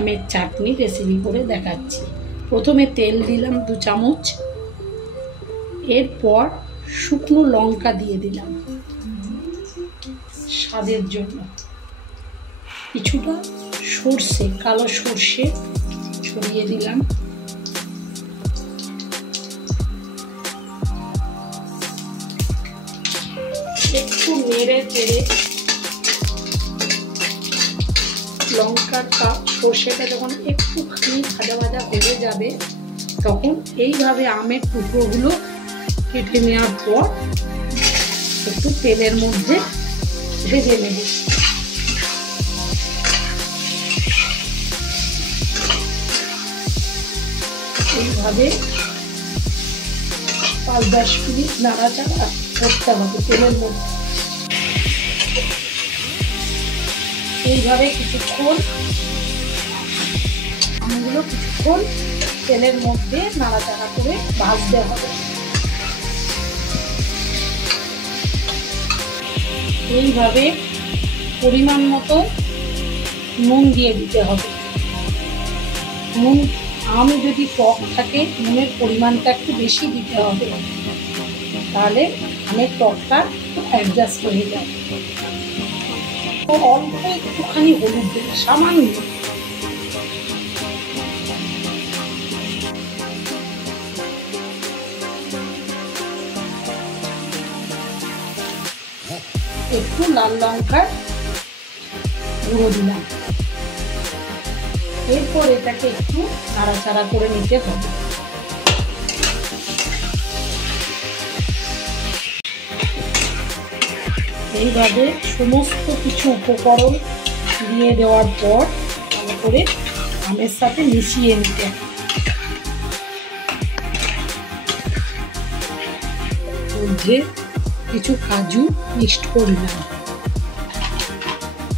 আমের চাটনি রেসিপি করে দেখাচ্ছি। প্রথমে তেল দিলাম 2 চামচ, এরপর শুকনো লঙ্কা দিয়ে দিলাম স্বাদের জন্য, কিছুটা সর্ষে, কালো সর্ষে ছড়িয়ে দিলাম, একটু নেড়ে চেড়ে লঙ্কার সর্ষেটা যখন একটুখানি ভাজা ভাজা হয়ে যাবে তখন এইভাবে আমের টুকরোগুলো কেটে নেওয়ার পর একটু তেলের মধ্যে ভেজে নেব। এইভাবে 5-10 মিনিট নাড়াচাড়া করতে হবে তেলের মধ্যে। এইভাবে কিছুক্ষণ আমগুলো তেলের মধ্যে নাড়াচাড়া করে ভাজতে হবে। এইভাবে পরিমাণ মতো নুন দিয়ে দিতে হবে। নুন, আম যদি টক থাকে নুনের পরিমাণটা একটু বেশি দিতে হবে, তাহলে আমের টকটা অ্যাডজাস্ট হয়ে যায়। অল্প একটুখানি হলুদ দেবে, সামান্য। একটু লাল লঙ্কার গুঁড়ো দিলাম, এরপর এটাকে একটু নাড়াচাড়া করে নিতে হবে। এইভাবে সমস্ত কিছু উপকরণ দিয়ে দেওয়ার পর ভালো করে আমের সাথে মিশিয়ে নিতে হবে। মধ্যে কিছু কাজু মিক্সড করলাম,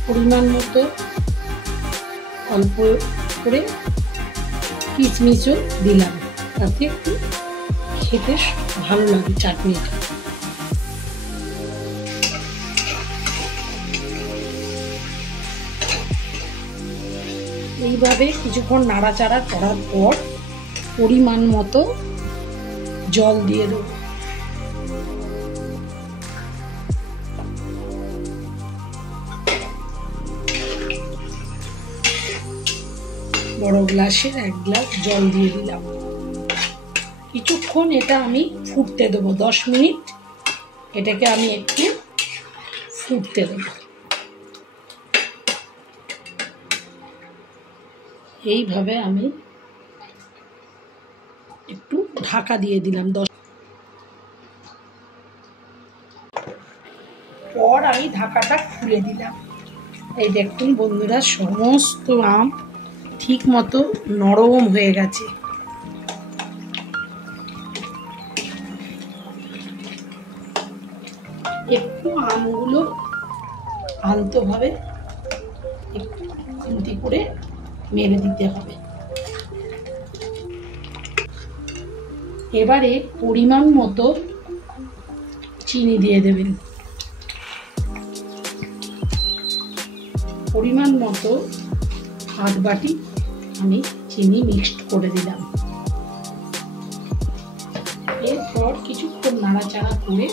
পরিমাণ মতো অল্প করে কিশমিশও দিলাম, তাতে একটু খেতে ভালো লাগে চাটনিটা। এইভাবে কিছুক্ষণ নাড়াচাড়া করার পর পরিমাণ মতো জল দিয়ে দেব। বড় গ্লাসের 1 গ্লাস জল দিয়ে দিলাম। কিছুক্ষণ এটা আমি ফুটতে দেবো, 10 মিনিট এটাকে আমি একটু ফুটতে দেবো। এইভাবে আমি একটু ঢাকা দিয়ে দিলাম। পর আমি ঢাকাটা খুলে দিলাম। এই দেখুন বন্ধুরা, সমস্ত আম ঠিক মতো নরম হয়ে গেছে। একটু আমগুলো আলতোভাবে একটু খুন্তি করে মেরে দিতে হবে। এবারে পরিমাণ মতো চিনি দিয়ে দেবেন। পরিমাণ মতো 1 বাটি আমি চিনি মিক্সড করে দিলাম। এরপর কিছুক্ষণ নাড়াচাড়া করে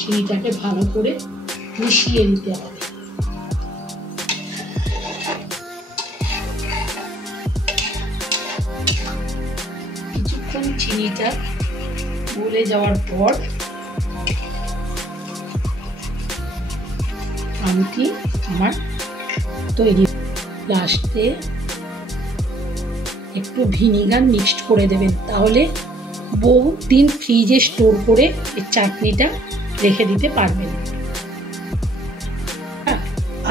চিনিটাকে ভালো করে মিশিয়ে দিতে হবে। কিছুক্ষণ চিনিটা গলে যাওয়ার পর আমটি আমার তৈরি। লাস্টে একটু ভিনিগার মিক্সড করে দেবেন, তাহলে বহু দিন ফ্রিজে স্টোর করে এই চাটনিটা রেখে দিতে পারবেন।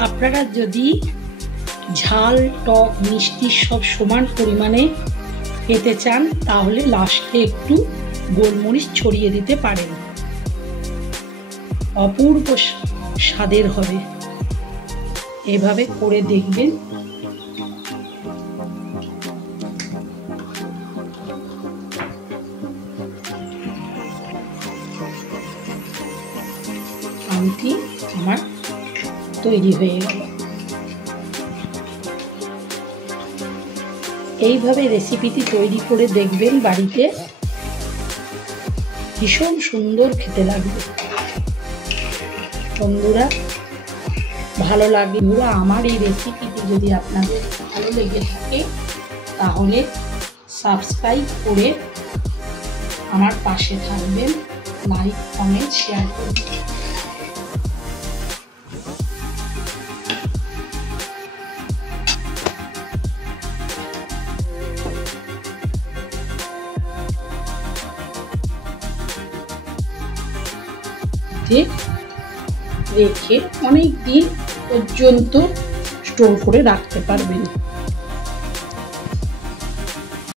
আপনারা যদি ঝাল, টক, মিষ্টি সব সমান পরিমাণে পেতে চান তাহলে লাস্টে একটু গোলমরিচ ছড়িয়ে দিতে পারেন। অপূর্ব স্বাদের হবে, এভাবে করে দেখবেন। আমটি আমার তৈরি হয়ে গেল। এইভাবে রেসিপিটি তৈরি করে দেখবেন বাড়িতে, ভীষণ সুন্দর খেতে লাগবে। বন্ধুরা ভালো লাগে, আমার এই রেসিপিটি যদি আপনাদের ভালো লেগে থাকে তাহলে সাবস্ক্রাইব করে আমার পাশে থাকবেন, লাইক কমেন্ট শেয়ার করবেন। রেখে অনেক দিন পর্যন্ত স্টোর করে রাখতে পারবেন।